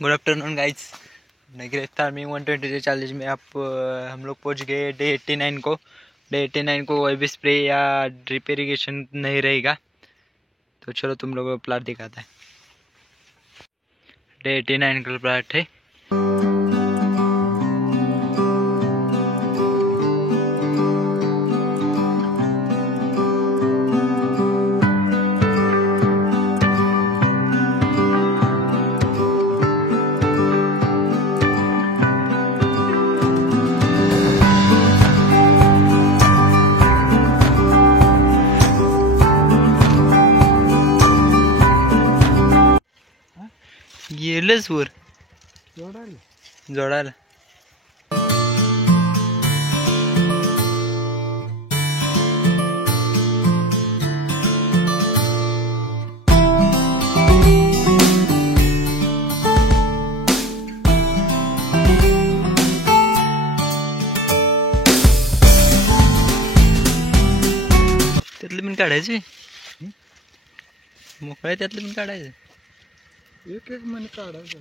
Good afternoon guys. नेगरेट farming 120 day challenge में आप हम लोग पहुंच गए डे 89 को। डे 89 को कोई भी स्प्रे या ड्रिप इरिगेशन नहीं रहेगा। तो चलो तुम लोगों को प्लाट दिखाता है। डे 89 का प्लाट है। ये लसूर जोडाल त्यातले पण काढायचे मोकळे त्यातले पण काढायचे एक एक महिने काढायचं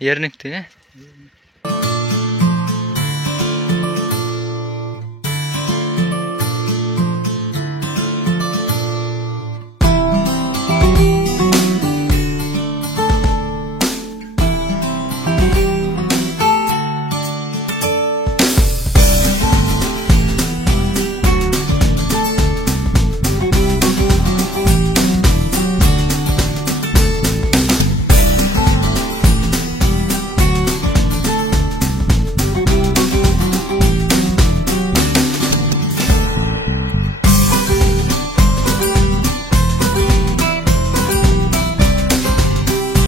एर निघते काय